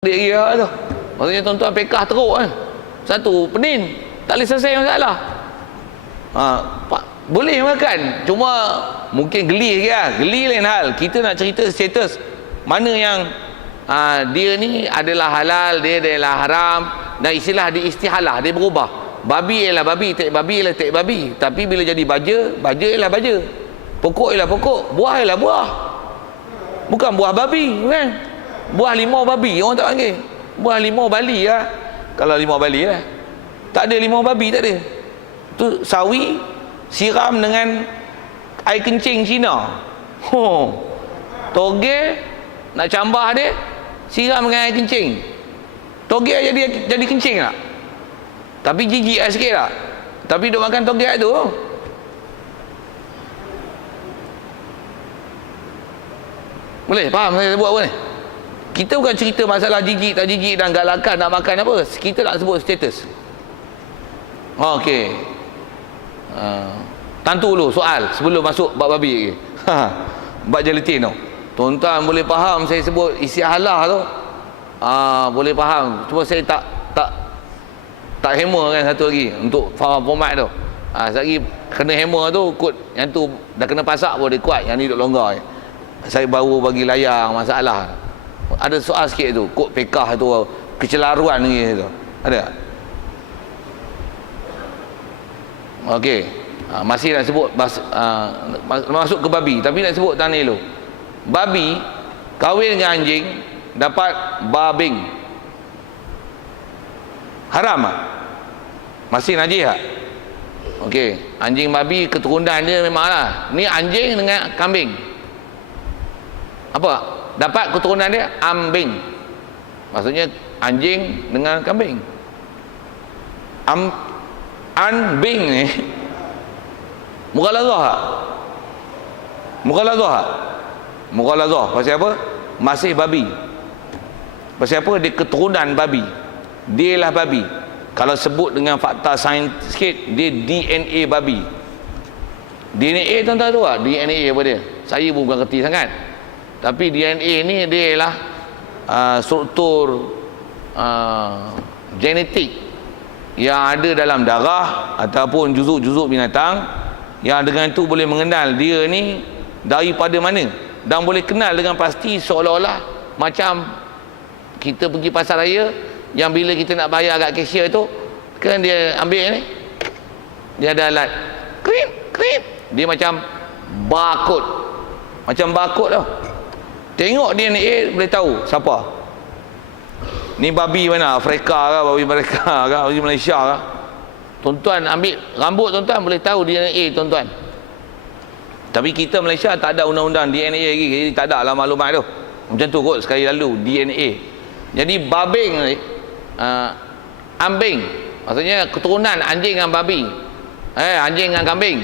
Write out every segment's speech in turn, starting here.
dia tu. Maksudnya tuan-tuan pekah teruk kan. Satu, penin. Tak boleh selesai masalah. Boleh makan. Cuma mungkin geli sikit lah. Geli lain hal. Kita nak cerita status. Mana yang dia ni adalah halal, dia adalah haram. Dan istilah dia istihalah. Dia berubah. Babi ialah babi, tek babi ialah tek babi. Tapi bila jadi baja, baja ialah baja. Pokok ialah pokok, buah ialah buah. Bukan buah babi kan. Buah limau babi orang tak panggil. Buah limau Bali lah. Kalau limau Bali lah. Tak ada limau babi, tak ada. Tu sawi siram dengan air kencing Cina. Toge nak cambah dia, siram dengan air kencing. Toge jadi kencing tak? Tapi jijik lah sikit tak? Tapi duk makan toge tu. Boleh faham saya sebut apa ni? Kita bukan cerita masalah jijik tak jijik dan galakan nak makan apa. Kita nak sebut status. Okey. Tantu dulu soal sebelum masuk bab babi lagi. Bab gelatin tu. Tuan-tuan boleh faham saya sebut istihalah tu. Boleh faham. Cuma saya tak hammer kan satu lagi untuk faham format tu. Sekali kena hammer tu kod yang tu dah kena pasak pun dia kuat, yang ni duk longgar. Saya baru bagi layang masalah. Ada soal sikit tu, kod pekah tu, kecelaruan ni tu. Ada? Okey. Masih nak sebut masuk ke babi, tapi nak sebut tanya dulu. Babi kahwin dengan anjing dapat babing. Haram tak? Masih najis tak? Okey, anjing babi keturunan dia memanglah. Ni anjing dengan kambing. Apa? Dapat keturunan dia ambing. Maksudnya anjing dengan kambing. Anbing ni mughalazah tak? Mughalazah tak? Mughalazah pasal apa? Masih babi. Pasal apa? Dia keturunan babi. Dia lah babi. Kalau sebut dengan fakta sains sikit, dia DNA babi. DNA tuan-tuan tahu tak? DNA apa dia? Saya pun bukan kerti sangat. Tapi DNA ni dia ialah struktur genetik yang ada dalam darah ataupun juzuk-juzuk binatang, yang dengan itu boleh mengenal dia ni daripada mana, dan boleh kenal dengan pasti seolah-olah macam kita pergi pasar raya yang bila kita nak bayar kat cashier tu kan dia ambil ni, dia ada alat krip, dia macam barcode, tau. Tengok DNA boleh tahu siapa ni, babi mana, Afrika ke, babi mereka ke, babi Malaysia ke. Tuan-tuan ambil rambut tuan-tuan boleh tahu DNA tuan-tuan. Tapi kita Malaysia tak ada undang-undang DNA lagi, jadi tak ada lah maklumat tu. Macam tu kot sekali lalu DNA. Jadi babing ni ambing, maksudnya keturunan anjing dengan babi. Anjing dengan kambing.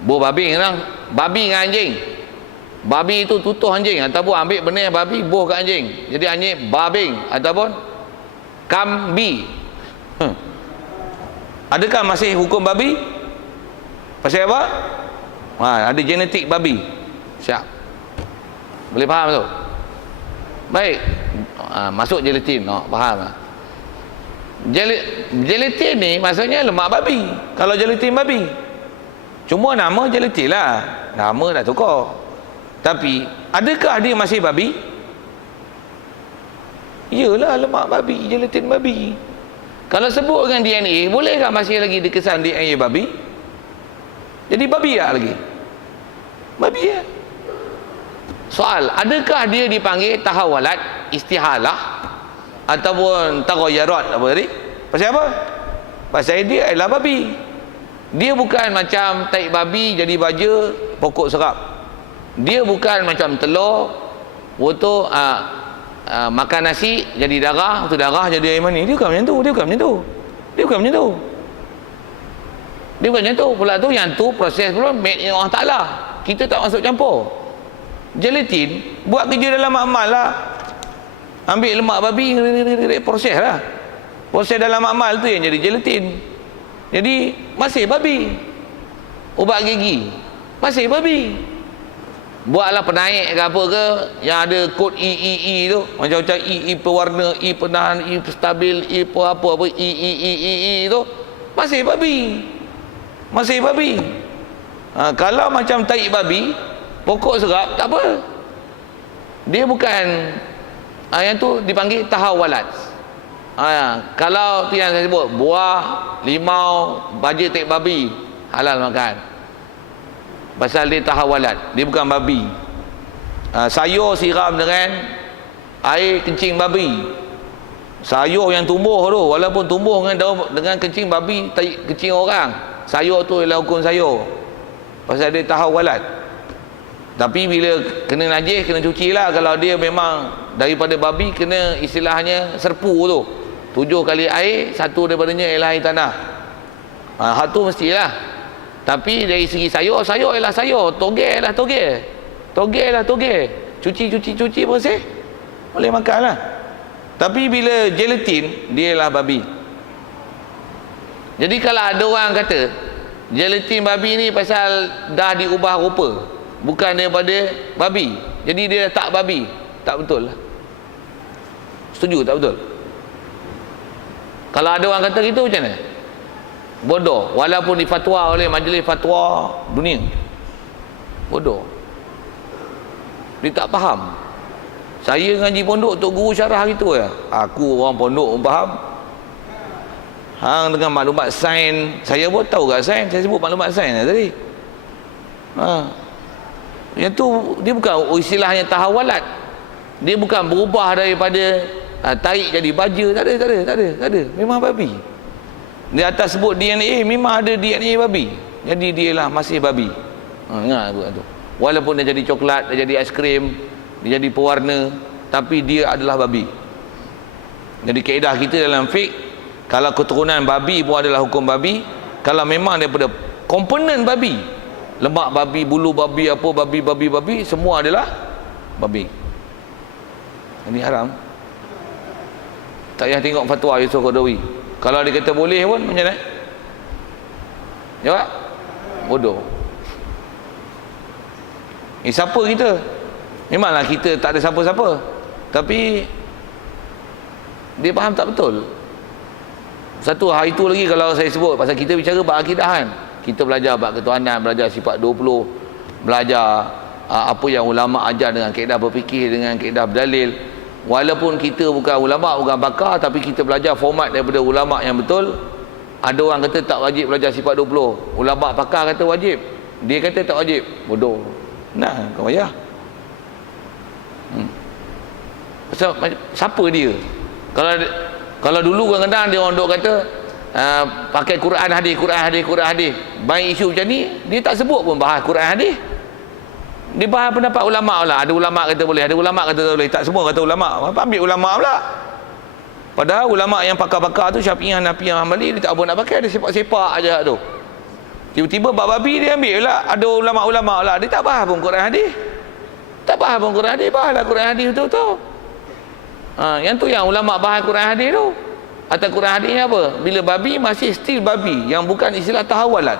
Babing lah. Babi dengan anjing. Babi itu tutuh anjing ataupun ambil benda yang babi buh ke anjing. Jadi anjing babing ataupun kambi. Adakah masih hukum babi? Pasal apa? Ada genetik babi. Siap. Boleh faham tu? Baik. Masuk gelatin. Faham tak? Gelatin ni maksudnya lemak babi. Kalau gelatin babi. Cuma nama gelatin lah. Nama dah tukar. Tapi adakah dia masih babi? Iyalah, lemak babi, gelatin babi. Kalau sebut dengan DNA, bolehkah masih lagi dikesan DNA babi? Jadi babi tak lagi? Babi ya. Soal, adakah dia dipanggil tahawalat, istihalah ataupun taghayyurat apa tadi? Pasal apa? Pasal dia adalah babi. Dia bukan macam taik babi jadi baja pokok serap. Dia bukan macam telur waktu makan nasi jadi darah, waktu darah jadi air mani. Dia bukan macam tu. Dia bukan macam tu. Pula tu yang tu proses pula made in Allah Ta'ala. Kita tak masuk campur. Gelatin buat kerja dalam amal lah. Ambil lemak babi, proses lah. Proses dalam amal tu yang jadi gelatin. Jadi masih babi. Ubat gigi masih babi. Buatlah penaik ke apa ke yang ada kod E tu, macam-macam E pewarna, E penahan, E stabil, E apa E tu, masih babi. Masih babi. Kalau macam taik babi, pokok serap, tak apa. Dia bukan yang tu dipanggil tahawalat. Kalau tu yang saya sebut, buah, limau, baja taik babi, halal makan. Pasal dia tahawalat, dia bukan babi. Sayur siram dengan air kencing babi. Sayur yang tumbuh tu, walaupun tumbuh dengan kencing babi, kencing orang, sayur tu ialah hukum sayur. Pasal dia tahawalat. Tapi bila kena najis, kena cuci lah. Kalau dia memang daripada babi, kena istilahnya serpu tu, 7 kali air, 1 daripadanya ialah air tanah. Hak tu mestilah. Tapi dari segi sayur ialah sayur, togel lah togel, cuci bersih, boleh makan lah. Tapi bila gelatin, dia lah babi. Jadi kalau ada orang kata gelatin babi ni pasal dah diubah rupa, bukan daripada babi, jadi dia tak babi, tak betul lah. Setuju tak betul? Kalau ada orang kata gitu, macam mana? Bodoh, walaupun difatwa oleh majlis fatwa dunia. Bodoh. Dia tak faham. Saya ngaji pondok, tok guru syarah gitu ya. Aku orang pondok faham. Hang dengan maklumat sains, saya pun tahu kat sains, saya sebut maklumat sains tadi. Yang tu dia bukan istilahnya tahawalat. Dia bukan berubah daripada tarik jadi baja, tak ada. Memang babi. Di atas sebut DNA, memang ada DNA babi. Jadi dia lah masih babi. Ingat tu. Walaupun dia jadi coklat, dia jadi aiskrim, dia jadi pewarna, tapi dia adalah babi. Jadi kaedah kita dalam fiqh, kalau keturunan babi pun adalah hukum babi. Kalau memang daripada komponen babi, lemak babi, bulu babi, apa babi, semua adalah babi. Ini haram. Tak payah tengok fatwa Yusof Qaradawi. Kalau dia kata boleh pun, macam mana? Jawab? Bodoh. Siapa kita? Memanglah kita tak ada siapa-siapa, tapi dia faham tak betul. Satu hari itu lagi kalau saya sebut, pasal kita bicara bab akidah kan. Kita belajar bab ketuhanan, belajar sifat 20, belajar apa yang ulama ajar dengan kaedah berfikir, dengan kaedah berdalil. Walaupun kita bukan ulama, bukan pakar, tapi kita belajar format daripada ulama yang betul. Ada orang kata tak wajib belajar sifat 20, ulama pakar kata wajib, dia kata tak wajib. Bodoh. Nah, kau payah. Siapa dia? Kalau dulu kadang-kadang dia orang duk kata pakai Quran hadis. Baik isu macam ni, dia tak sebut pun bahas Quran hadis. Dia bahas pendapat ulama lah. Ada ulama kata boleh, ada ulama kata tak boleh. Tak semua kata ulama. Apa ambil ulama pula? Padahal ulama yang pakar-pakar tu, Syafi'iyah, Hanafiyah, Hanbali, dia tak apa nak pakai, dia sepak-sepak aja tu. Tiba-tiba bab babi dia ambil lah. Ada ulama-ulama lah, dia tak bahas pun Quran hadis. Bahaslah Quran hadis tu. Yang tu yang ulama bahas Quran hadis tu. Atau Quran hadisnya apa? Bila babi masih still babi, yang bukan istilah tahawalat,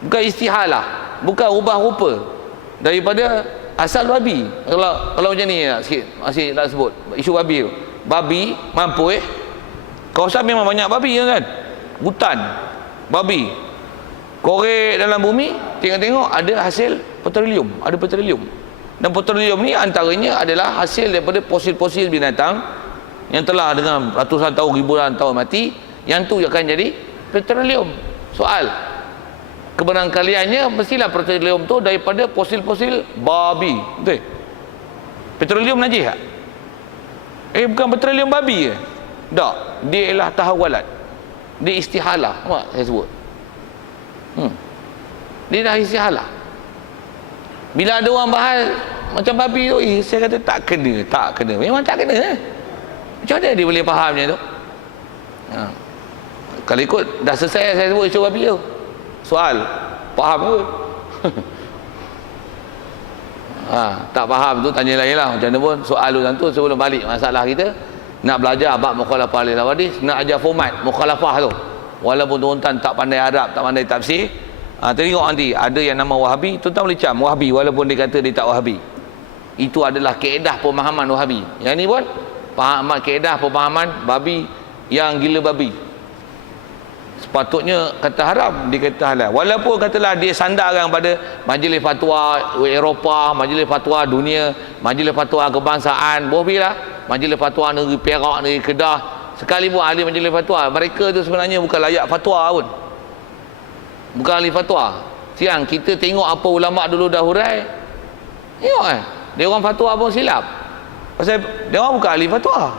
bukan istihalah, bukan ubah rupa daripada asal babi. Kalau macam ni sikit, masih nak sebut isu babi tu. Babi mampu kawasan memang banyak babi kan, hutan babi, korek dalam bumi, tengok-tengok ada hasil petroleum, dan petroleum ni antaranya adalah hasil daripada fosil-fosil binatang yang telah dengan ratusan tahun, ribuan tahun mati, yang tu akan jadi petroleum. Soal kebarangkaliannya mestilah petroleum tu daripada fosil-fosil babi. Betul? Petroleum najis tak? Bukan petroleum babi ke? Tak, dia ialah tahawalat, dia istihalah. Nampak saya sebut? Dia dah istihalah. Bila ada orang bahas macam babi tu, saya kata tak kena. Memang tak kena. Macam mana dia boleh faham macam tu? Kalau ikut dah selesai saya sebut isu babi tu. Soal, faham ke? Tak faham tu tanya lain lah. Macam mana pun soal tu sebelum balik masalah kita nak belajar bab mukhalafah lil hadis, nak ajar format mukhalafah tu. Walaupun tuan-tuan tak pandai Arab, tak pandai tafsir, Tengok nanti ada yang nama Wahabi, tuan-tuan boleh cam Wahabi walaupun dia kata dia tak Wahabi. Itu adalah kaedah pemahaman Wahabi. Yang ni pun kaedah pemahaman babi yang gila babi. Sepatutnya kata haram, dia kata halal. Walaupun katalah dia sandarkan pada majlis fatwa Eropah, majlis fatwa dunia, majlis fatwa kebangsaan, bolehlah. Majlis fatwa negeri Perak, negeri Kedah, sekalipun ahli majlis fatwa, mereka tu sebenarnya bukan layak fatwa pun. Bukan ahli fatwa. Siang kita tengok apa ulama dulu dah hurai. Tengok dia orang fatwa pun silap. Pasal dia orang bukan ahli fatwa.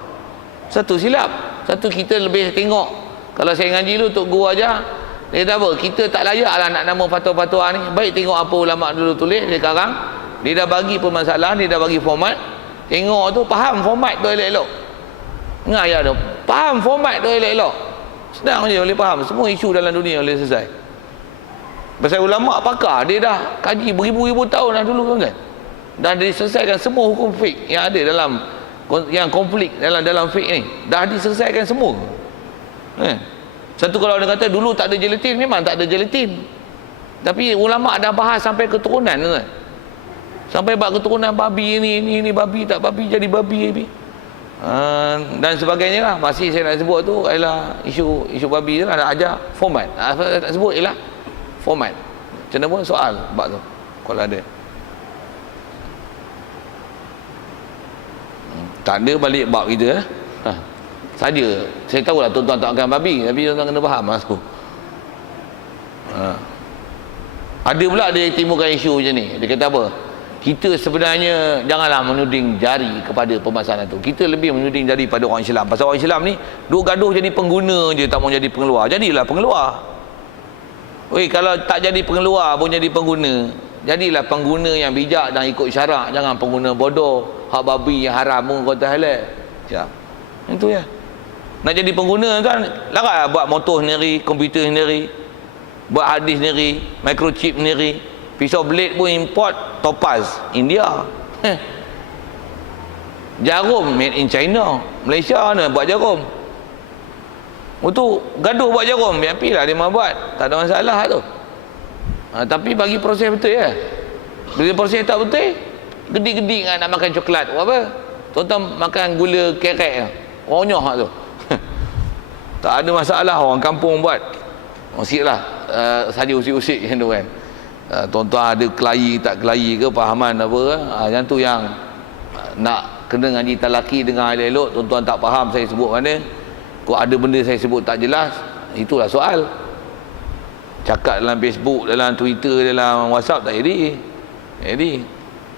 Satu silap, satu kita lebih tengok. Kalau saya ngaji dulu Tok Guru aja, dia kata apa? Kita tak layak lah nak nama fatwa-fatwa ni. Baik tengok apa ulama dulu tulis, dia sekarang dia dah bagi permasalahan, dia dah bagi format. Tengok tu, faham format tu elok-elok. Dengar ayat tu, faham format tu elok-elok. Senang je boleh faham. Semua isu dalam dunia boleh selesai. Pasal ulama pakar, dia dah kaji beribu-ribu tahun dah dulu kan. Dah diselesaikan semua hukum fiqh yang ada dalam yang konflik dalam fiqh ni. Dah diselesaikan semua. Satu kalau dia kata dulu tak ada gelatin, memang tak ada gelatin. Tapi ulama dah bahas sampai keturunan kan. Sampai bab keturunan babi ini babi tak babi jadi babi ni. Dan sebagainya lah. Masih saya nak sebut tu ialah isu babi tu lah, nak ajar format. Tak sebut ialah format. Macam mana pun soal bab tu kalau ada. Tak ada balik bab kita saja. Saya tahulah tuan-tuan tak akan babi, tapi tuan-tuan kena faham maksudku. Ada pula dia timbulkan isu macam ni. Dia kata apa? Kita sebenarnya janganlah menuding jari kepada permasalahan tu. Kita lebih menuding jari pada orang Islam. Pasal orang Islam ni duk gaduh jadi pengguna je, tak mau jadi pengeluar. Jadilah pengeluar. Oi, kalau tak jadi pengeluar pun jadi pengguna. Jadilah pengguna yang bijak dan ikut syarak. Jangan pengguna bodoh, hak babi yang haram pun kata halal. Siap. Itu ya. Nak jadi pengguna kan, larat buat motor sendiri, komputer sendiri, buat hard disk sendiri, microchip sendiri. Pisau blade pun import Topaz India. Jarum made in China. Malaysia mana buat jarum. Itu gaduh buat jarum, biar lah dia mau buat, tak ada masalah tu. Tapi bagi proses betul ya. Bila proses tak betul, gedi-gedi nak makan coklat apa? Tuan-tuan makan gula kerek, ronyah tu. Tak ada masalah, orang kampung buat. Sikitlah saja usik-usik macam tu kan. Tuan-tuan ada kelahi tak kelahi ke, pahaman apa yang tu yang nak kena ngaji talaki dengan elok-elok. Tuan-tuan tak faham saya sebut mana, kok ada benda saya sebut tak jelas, itulah soal. Cakap dalam Facebook, dalam Twitter, dalam WhatsApp tak jadi.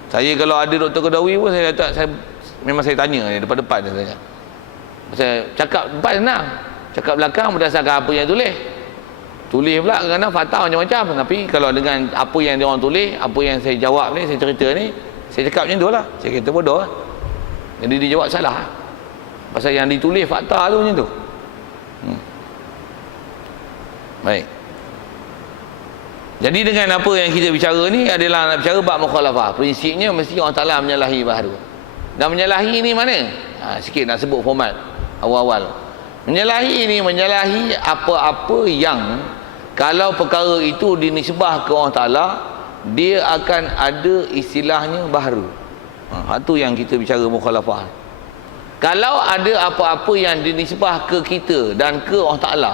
Saya kalau ada Dr. Qadawi pun memang saya tanya depan-depan saya. Pasal cakap depan senang, cakap belakang berdasarkan apa yang tulis pula kadang-kadang fatah macam-macam. Tapi kalau dengan apa yang dia orang tulis, apa yang saya jawab ni, saya cerita ni, saya cakap macam tu lah. Saya kata bodoh lah. Jadi dia jawab salah pasal yang ditulis fakta tu macam tu. Baik. Jadi dengan apa yang kita bicara ni adalah nak bicara bab mukhalafah. Prinsipnya mesti orang Ta'ala menyalahi baharu. Dan menyalahi ni mana? Sikit nak sebut format awal-awal. Menyalahi ni menyalahi apa-apa yang kalau perkara itu dinisbah ke orang Ta'ala, dia akan ada istilahnya baharu. Itu yang kita bicara mukhalafah. Kalau ada apa-apa yang dinisbah ke kita dan ke Allah Ta'ala,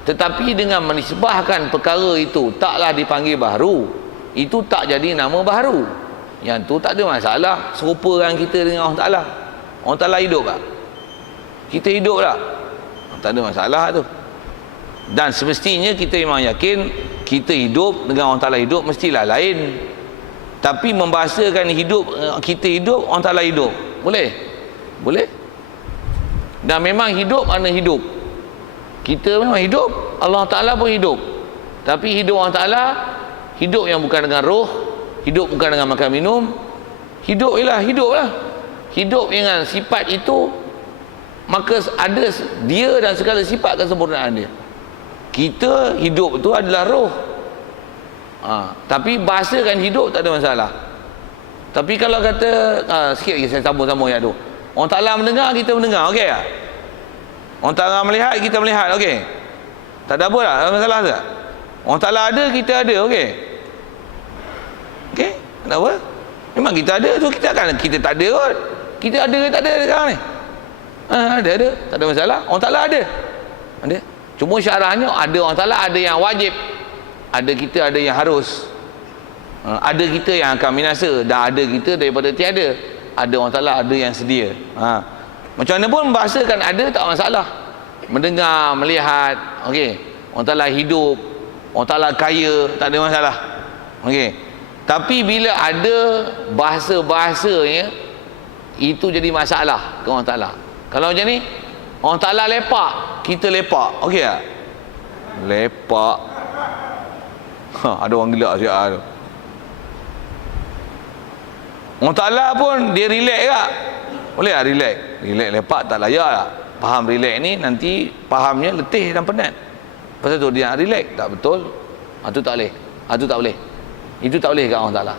tetapi dengan menisbahkan perkara itu taklah dipanggil baharu, itu tak jadi nama baharu. Yang tu tak ada masalah. Serupakan kita dengan Allah Ta'ala. Allah Ta'ala hidup tak? Kita hidup tak? Tak ada masalah tu. Dan semestinya kita memang yakin kita hidup dengan Allah Ta'ala hidup mestilah lain. Tapi membahasakan hidup, kita hidup, Allah Ta'ala hidup, boleh? Boleh. Dan memang hidup mana hidup, kita memang hidup, Allah Ta'ala pun hidup. Tapi hidup Allah Ta'ala, hidup yang bukan dengan roh, hidup bukan dengan makan minum, hidup ialah hidup lah. Hidup dengan sifat itu, maka ada dia dan segala sifat kesempurnaan dia. Kita hidup tu adalah roh. Tapi bahasakan hidup tak ada masalah. Tapi kalau kata sikit lagi saya sambung-sambung ayat tu. Orang Ta'ala mendengar, kita mendengar, okey tak? Orang Ta'ala melihat, kita melihat, okey. Tak ada apa tak? Ada masalah tak? Allah Ta'ala ada, kita ada. Okey, okey, kenapa? Memang kita ada tu, kita tak ada kot. Kita ada ke tak ada sekarang ni? Ada, tak ada masalah. Allah Ta'ala ada. Cuma syarahnya ada Allah Ta'ala, ada yang wajib, ada kita ada yang harus. Ada kita yang akan binasa, dan ada kita daripada tiada. Ada Allah Ta'ala, ada yang sedia. Macam mana pun bahasakan ada, tak masalah. Mendengar, melihat, okey. Allah Ta'ala hidup, Allah Ta'ala kaya, tak ada masalah. Okey. Tapi bila ada bahasa-bahasanya, itu jadi masalah ke Allah Ta'ala. Kalau macam ni, Allah Ta'ala lepak, kita lepak, okey tak? Lepak. Ada orang gelak siap tu. Allah Ta'ala pun dia relax tak? Boleh tak relax? Relax lepak tak layak tak? Faham relax ni nanti fahamnya letih dan penat. Pasal tu dia relax tak betul. Itu tak boleh. Itu tak boleh. Itu tak boleh kat Allah Ta'ala.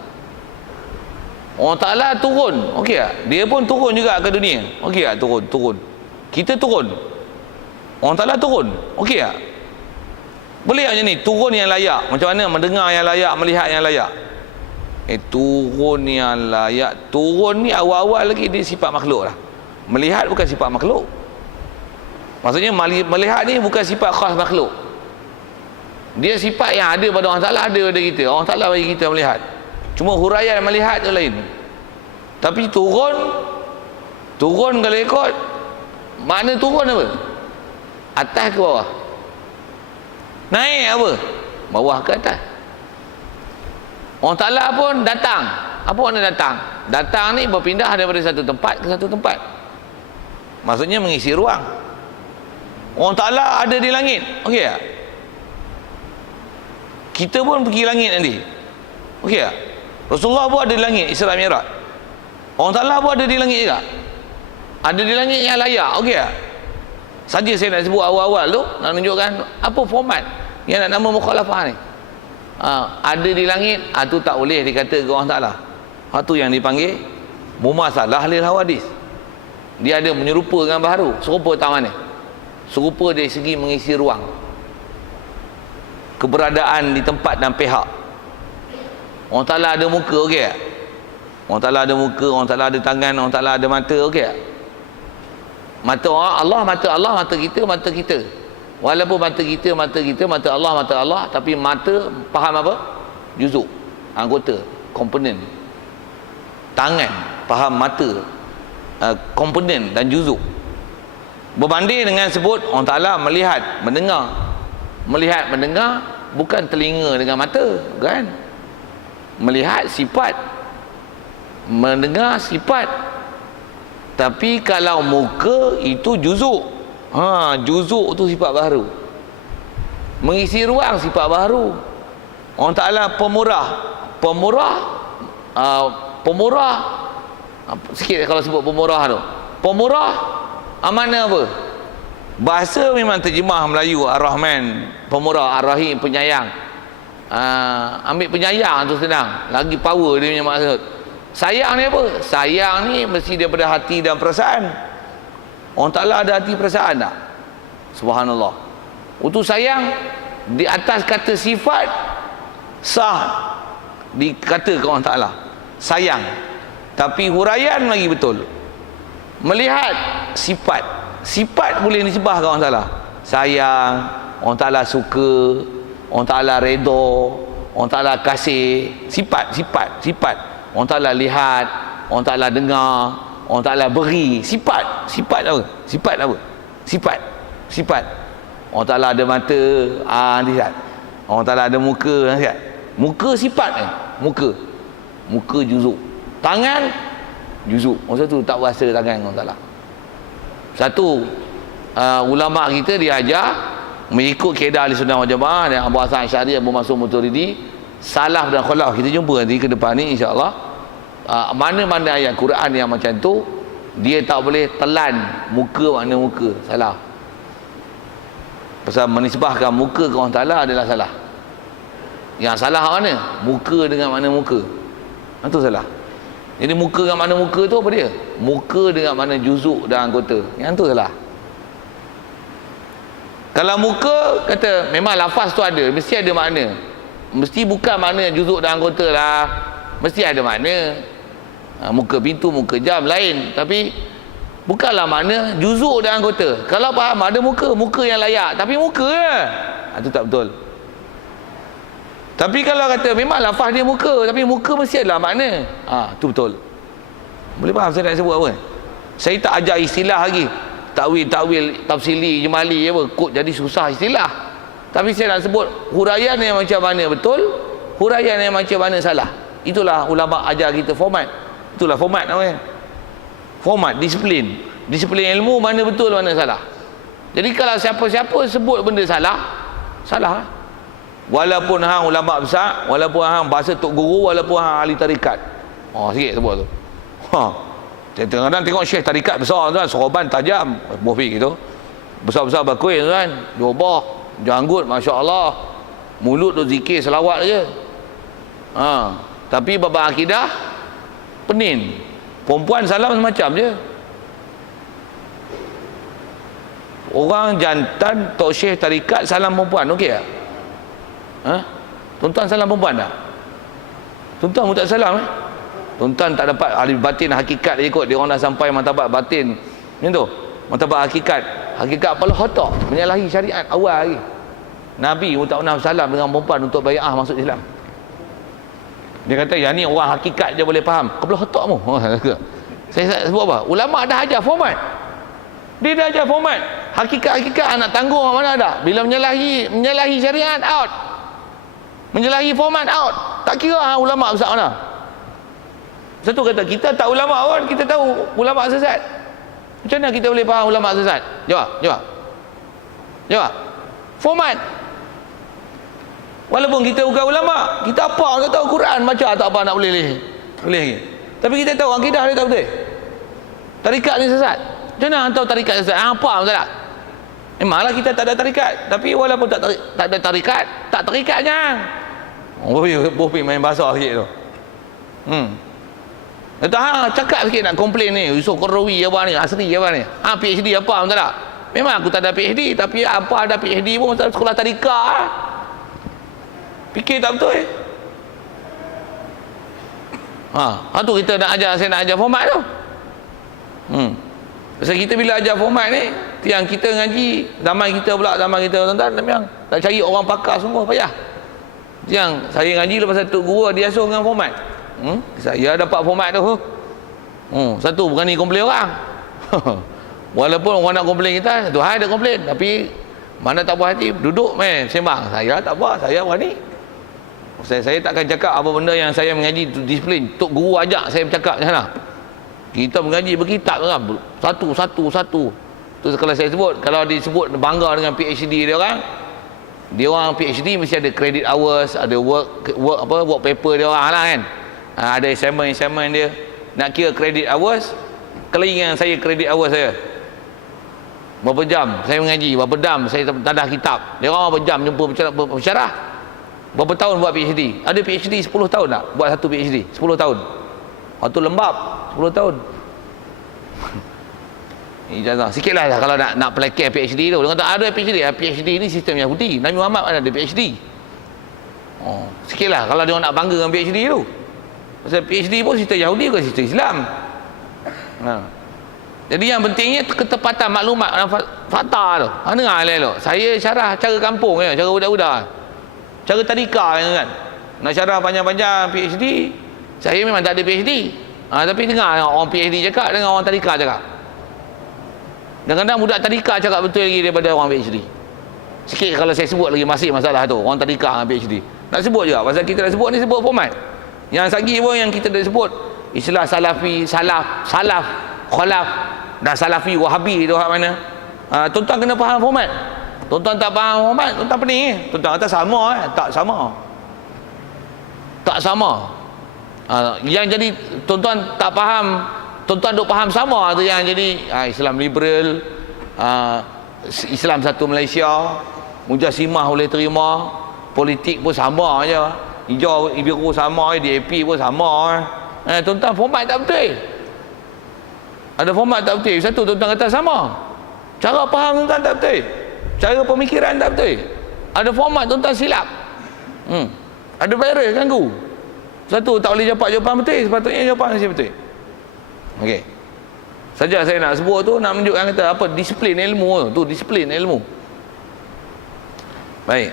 Allah Ta'ala turun, okey tak? Dia pun turun juga ke dunia. Okey tak? Turun. Kita turun. Allah Ta'ala turun. Okey tak? Boleh tak macam ni? Turun yang layak. Macam mana? Mendengar yang layak, melihat yang layak. Turun yang layak. Turun ni awal-awal lagi dia sifat makhluk lah. Melihat bukan sifat makhluk. Maksudnya melihat ni bukan sifat khas makhluk. Dia sifat yang ada pada Allah Ta'ala, ada pada kita. Allah Ta'ala bagi kita melihat. Cuma huraian melihat tu lain. Tapi turun kalau ikut, makna turun apa? Atas ke bawah? Naik apa? Bawah ke atas? Allah Ta'ala pun datang. Apa makna datang? Datang ni berpindah daripada satu tempat ke satu tempat. Maksudnya mengisi ruang. Allah Ta'ala ada di langit. Okey tak? Kita pun pergi langit nanti. Okey tak? Rasulullah pun ada di langit, Isra Mi'raj. Allah Ta'ala pun ada di langit juga. Ada di langit yang layak. Okey tak? Saja saya nak sebut awal-awal tu, nak tunjukkan apa format yang nak nama mukhalafah ni. Ada di langit, tu tak boleh dikata ke Allah Ta'ala. Itu yang dipanggil mumasalah lil hawadis. Dia ada menyerupa dengan baharu. Serupa tak mana? Serupa dari segi mengisi ruang, keberadaan di tempat dan pihak. Allah Ta'ala ada muka, okey tak? Allah Ta'ala ada muka, Allah Ta'ala ada tangan, Allah Ta'ala ada mata, okey tak? Mata Allah, mata kita. Walaupun mata kita, mata Allah, tapi mata faham apa? Juzuk, anggota, komponen. Tangan faham mata, komponen dan juzuk. Berbanding dengan sebut Allah Ta'ala melihat, mendengar. Melihat, mendengar bukan telinga dengan mata, kan? Melihat sifat, mendengar sifat. Tapi kalau muka itu juzuk. Juzuk tu sifat baru. Mengisi ruang sifat baru. Allah Ta'ala pemurah. Sikit kalau sebut pemurah tu. Pemurah mana apa? Bahasa memang terjemah Melayu Ar-Rahman, pemurah, Ar-Rahim, penyayang. Ambil penyayang tu senang. Lagi power dia punya maksud. Sayang ni apa? Sayang ni mesti daripada hati dan perasaan. Allah Ta'ala ada hati perasaan tak? Subhanallah. Untuk sayang di atas kata sifat sah dikata ke Allah Ta'ala sayang, tapi huraian lagi betul. Melihat sifat boleh disebah ke Allah Ta'ala. Sayang, Allah Ta'ala suka, Allah Ta'ala redha, Allah Ta'ala kasih. Sifat Allah Ta'ala lihat, Allah Ta'ala dengar, Allah Ta'ala beri. Sifat apa? Sifat Allah Ta'ala ada mata, lihat. Allah Ta'ala ada muka, lihat. Muka sifat muka juzuk. Tangan juzuk. Masa tu tak berasa tangan Allah Ta'ala. Satu, ulama kita dia ajar mengikut kaedah Ahlussunnah wal Jamaah dan Abu Hasan Asy'ari, Abu Mansur Maturidi, salaf dan khalaf. Kita jumpa nanti ke depan ni insya-Allah. Mana-mana ayat Quran yang macam tu dia tak boleh telan muka makna muka, salah. Pasal menisbahkan muka ke Allah Ta'ala adalah salah. Yang salah mana? Muka dengan makna muka. Itu salah. Jadi muka dengan makna muka tu apa dia? Muka dengan makna juzuk dan anggota. Yang tu salah. Kalau muka, kata memang lafaz tu ada, mesti ada makna. Mesti bukan makna juzuk dan anggota lah. Mesti ada makna. Muka pintu, muka jam lain. Tapi bukanlah makna juzuk dan anggota. Kalau faham ada muka, muka yang layak. Tapi muka je. Itu tak betul. Tapi kalau kata memang lafaz dia muka, tapi muka mesti adalah makna. Itu betul. Boleh faham saya nak sebut apa? Saya tak ajar istilah lagi. Takwil, tafsili, jemali apa, kod jadi susah istilah. Tapi saya nak sebut huraian yang macam mana betul, huraian yang macam mana salah. Itulah ulama ajar kita format. Itulah format namanya. Format, disiplin. Disiplin ilmu, mana betul, mana salah. Jadi kalau siapa-siapa sebut benda salah, salah. Walaupun hang ulama besar, walaupun hang bahasa tok guru, walaupun hang ahli tarikat. Sikit sebut tu. Kadang-kadang tengok syekh tarikat besar tuan, soroban tajam, bofi gitu. Besar-besar bakui tuan, diubah, janggut masya-Allah. Mulut tu zikir selawat aja. Tapi bab akidah penin. Perempuan salam semacam je. Orang jantan tok syekh tarikat salam perempuan okey tak? Tuan-tuan salam perempuan tak? Tuan-tuan pun tak salam Tuan-tuan tak dapat ahli batin hakikat dia ikut. Dia orang dah sampai martabat batin macam tu, martabat hakikat. Hakikat kepala otak, menyalahi syariat awal lagi. Nabi pun tak pernah salam dengan perempuan untuk bai'ah masuk Islam. Dia kata yang ni orang hakikat je boleh faham. Kepala otak mu. Saya sebut apa? Ulama dah ajar format. Dia dah ajar format. Hakikat-hakikat anak tanggung mana ada. Bila menyalahi syariat out. Menyalahi format out. Tak kira ulama besar mana. Satu kata kita tak ulama pun kita tahu ulama sesat. Macam mana kita boleh faham ulama sesat? Jawab. Format. Walaupun kita bukan ulama, kita apa kita tahu Quran baca tak apa nak boleh lagi. Tapi kita tahu akidah dia tak betul. Tarikat ni sesat. Macam mana hang tahu tarikat sesat? Apa betul tak? Memanglah kita tak ada tarikat, tapi walaupun tak ada tarikat, tak tarikatnya. Bopi main bahasa sikit tu. Kata cakap sikit nak komplain ni, Yusof Qaradawi apa ni, Asri apa ni. PhD apa betul tak? Memang aku tak ada PhD, tapi apa ada PhD pun macam sekolah tarikat. Fikir tak betul tu kita nak ajar, saya nak ajar format tu. Pasal kita bila ajar format ni, yang kita ngaji, zaman kita tuan-tuan, memang nak cari orang pakar sungguh payah. Yang saya ngaji lepas satu guru dia asuh dengan format. Saya dapat format tu. Satu bukan ni komplain orang. Walaupun orang nak komplain kita, Tuhan ada komplain, tapi mana tak puas hati, duduk main sembang. Saya tak apa, saya berani. Saya takkan cakap apa benda yang saya mengaji disiplin. Tok guru ajak saya bercakap macam mana. Kita mengaji berkitab kan, satu. Tu kalau saya sebut, kalau disebut bangga dengan PhD dia orang PhD mesti ada credit hours, ada work paper dia orang lah kan. Ada assignment dia. Nak kira credit hours, kalau ingat saya credit hours saya berapa jam saya mengaji, berapa jam saya tadah kitab, dia orang berapa jam jumpa bersyarah, berapa tahun buat PhD. Ada PhD 10 tahun tak buat satu PhD 10 tahun. Waktu lembab 10 tahun. Ijazah sikit lah kalau nak pelakir PhD tu. Dia kata ada PhD ni sistem Yahudi. Nabi Muhammad mana ada PhD. Sikit lah kalau dia nak bangga dengan PhD tu. Pasal PhD pun sistem Yahudi bukan sistem Islam. Jadi yang pentingnya ketepatan maklumat dan fakta tu. Dengar elok. Saya syarah cara kampung ya, cara budak-budak. Cara tadika kan. Nak syarah panjang-panjang PhD, saya memang tak ada PhD. Tapi dengar orang PhD cakap dengan orang tadika cakap. Kadang-kadang budak tadika cakap betul lagi daripada orang PhD. Sikit kalau saya sebut lagi masih masalah tu, orang tadika dengan PhD. Nak sebut juga pasal kita nak sebut ni sebut format. Yang lagi pun yang kita dah sebut istilah salafi, salaf, khalaf dan salafi wahabi tu hak mana. Tuan-tuan kena faham format. Tuan-tuan tak faham format, tuan-tuan pening. Tuan-tuan kata sama tak sama. Yang jadi tuan-tuan tak faham, tuan-tuan duk faham sama tu yang jadi Islam liberal, Islam satu Malaysia, Mujassimah boleh terima, politik pun sama aja. Hijau biru sama, DAP pun sama. Tuan-tuan format tak betul. Ada format tak betul. Satu tuan-tuan kata sama. Cara faham tuan-tuan tak betul. Cara pemikiran tak betul. Ada format tuan-tuan silap. Ada virus ganggu. Satu tak boleh jawapan betul, sepatutnya jawapan mesti betul. Okey. Saja saya nak sebut tu, nak menunjukkan kata apa disiplin ilmu tu, disiplin ilmu. Baik.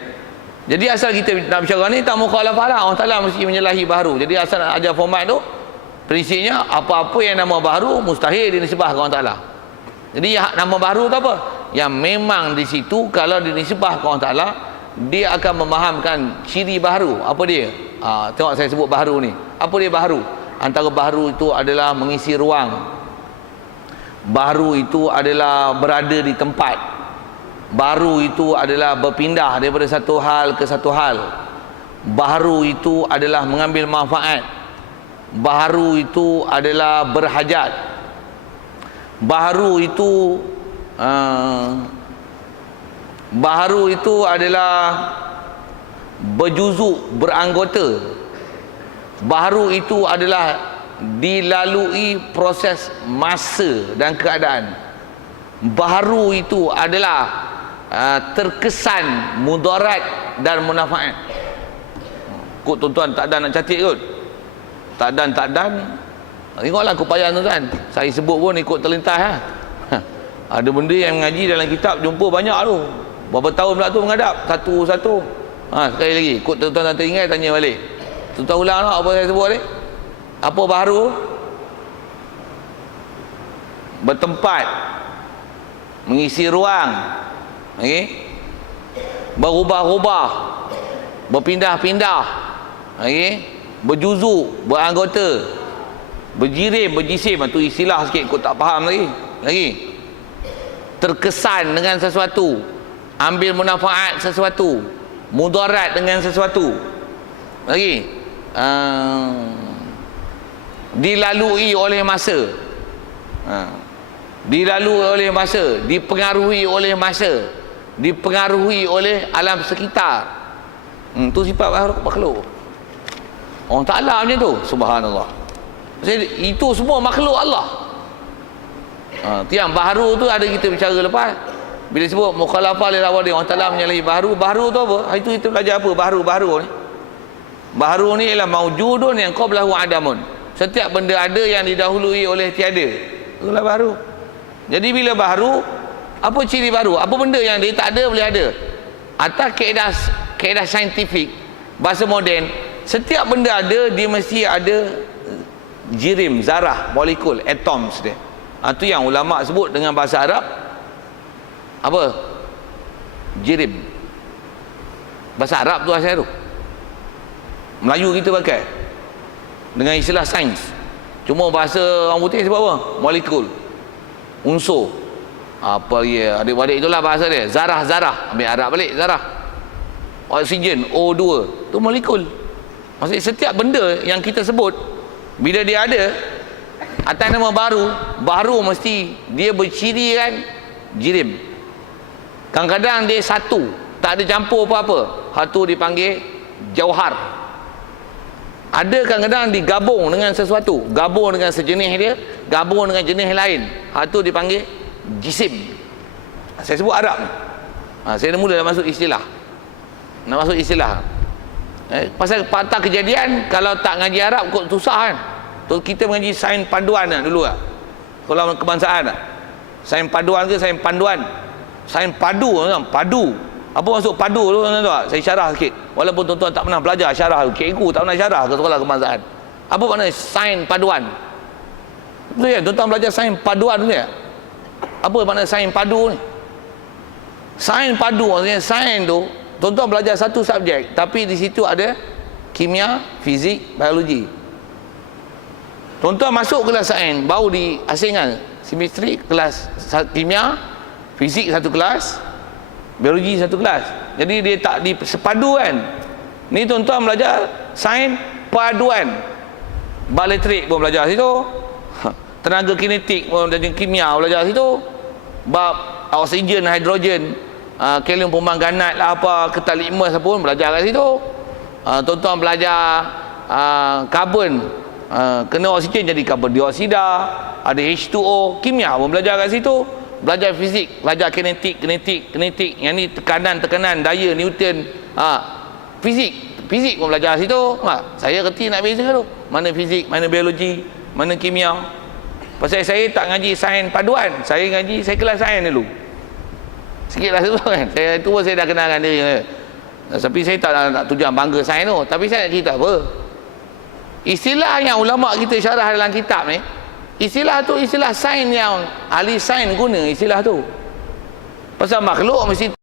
Jadi asal kita nak bercakap ni tak mukhalafah lah. Allah Taala mesti menyalahi baharu. Jadi asal nak ajar format tu, prinsipnya apa-apa yang nama baharu mustahil dinisbah ke Allah Taala. Jadi nama baharu tu apa? Yang memang di situ kalau dinisbah ke Allah Taala, dia akan memahamkan ciri baharu. Apa dia? Tengok saya sebut baharu ni. Apa dia baharu? Antara baharu itu adalah mengisi ruang. Baharu itu adalah berada di tempat. Baharu itu adalah berpindah daripada satu hal ke satu hal. Baharu itu adalah mengambil manfaat. Baharu itu adalah berhajat. Baharu itu baharu itu adalah berjuzuk, beranggota. Baharu itu adalah dilalui proses masa dan keadaan. Baharu itu adalah terkesan mudarat dan munafaat. Kok tuan-tuan tak dan nak catat kot? Tak dan tengoklah kupayan tuan-tuan. Saya sebut pun ikut terlintas ha. Ada benda yang mengaji dalam kitab jumpa banyak tu. Berapa tahun pula tu menghadap satu-satu. Sekali lagi kok tuan-tuan tak teringat tanya balik. Tuan-tuan ulang tak apa saya sebut ni? Apa baharu? Bertempat, mengisi ruang, okay? Berubah-ubah, berpindah-pindah, okay? Berjuzuk, beranggota, berjirim, berjisim. Itu istilah sikit kau tak faham lagi. Terkesan dengan sesuatu, ambil manfaat sesuatu, mudarat dengan sesuatu, lagi dilalui oleh masa, dilalui oleh masa, dipengaruhi oleh masa, dipengaruhi oleh alam sekitar. Itu sifat makhluk. Allah Ta'ala macam tu. Subhanallah. Itu semua makhluk Allah. Tiang baharu tu ada kita bicara lepas. Bila sebut mukhalafah lil awadi, Allah Ta'ala menyalahi baharu. Baharu tu apa? Hari tu kita belajar apa? Baharu ni. Baharu ni ialah maujudun yang qablahu adamun. Setiap benda ada yang didahului oleh tiada. Itulah baharu. Jadi bila baharu, apa ciri baharu? Apa benda yang dia tak ada boleh ada? Atas kaedah saintifik, bahasa moden, setiap benda ada, dia mesti ada jirim, zarah, molekul, atoms dia. Itu yang ulama sebut dengan bahasa Arab apa? Jirim. Bahasa Arab tu asal tu. Melayu kita pakai dengan istilah sains. Cuma bahasa orang putih sebab apa? Molekul, unsur. Apa dia? Adik-adik itulah bahasa dia. Zarah. Ambil Arab balik, zarah. Oksigen, O2. Tu molekul. Maksudnya setiap benda yang kita sebut, bila dia ada atas nama baharu mesti dia berciri kan jirim. Kadang-kadang dia satu, tak ada campur apa-apa. Satu dipanggil jauhar. Ada kadang-kadang digabung dengan sesuatu, gabung dengan sejenis dia, gabung dengan jenis lain. Satu dipanggil jisim. Saya sebut Arab ni. Saya dah mula nak masuk istilah. Pasal patah kejadian, kalau tak ngaji Arab kok susah kan. Kita mengaji sains panduan kan dulu kan. Kalau kebangsaan kan. Sains paduan ke sains panduan? Sains padu kan, padu. Apa maksud padu tu tuan-tuan tak? Saya syarah sikit. Walaupun tuan-tuan tak pernah belajar syarah, cikgu tak pernah syarah ke sekolah kebangsaan. Apa makna sains paduan? Betul kan? Tuan-tuan belajar sains paduan ni. Apa makna sains padu ni? Sains padu maksudnya sains tu tuan-tuan belajar satu subjek, tapi di situ ada kimia, fizik, biologi. Tuan-tuan masuk kelas sains, baru diasingkan semestri kelas kimia, fizik satu kelas, biologi satu kelas. Jadi dia tak disepadu kan. Ni tuan-tuan belajar sains paduan. Bab elektrik pun belajar situ. Tenaga kinetik pun belajar, kimia belajar situ. Bab oksigen, hidrogen, kalium pemangganat lah apa, ketalimas pun belajar kat situ. Tuan-tuan belajar karbon, kena oksigen jadi karbon dioksida, ada H2O, kimia pun belajar kat situ. belajar fizik, belajar kinetik, yang ni tekanan, daya Newton, fizik pun belajar situ. Saya reti nak beza tu, mana fizik, mana biologi, mana kimia. Pasal saya tak ngaji sains paduan, saya ngaji, saya kelas sains dulu sikit lah tu kan. Saya tu pun saya dah kenalkan diri. Tapi saya tak nak tujuan bangga sains tu. Tapi saya nak cerita apa, istilah yang ulama kita syarah dalam kitab ni, istilah tu istilah sains yang ahli sains guna istilah tu. Pasal makhluk mesti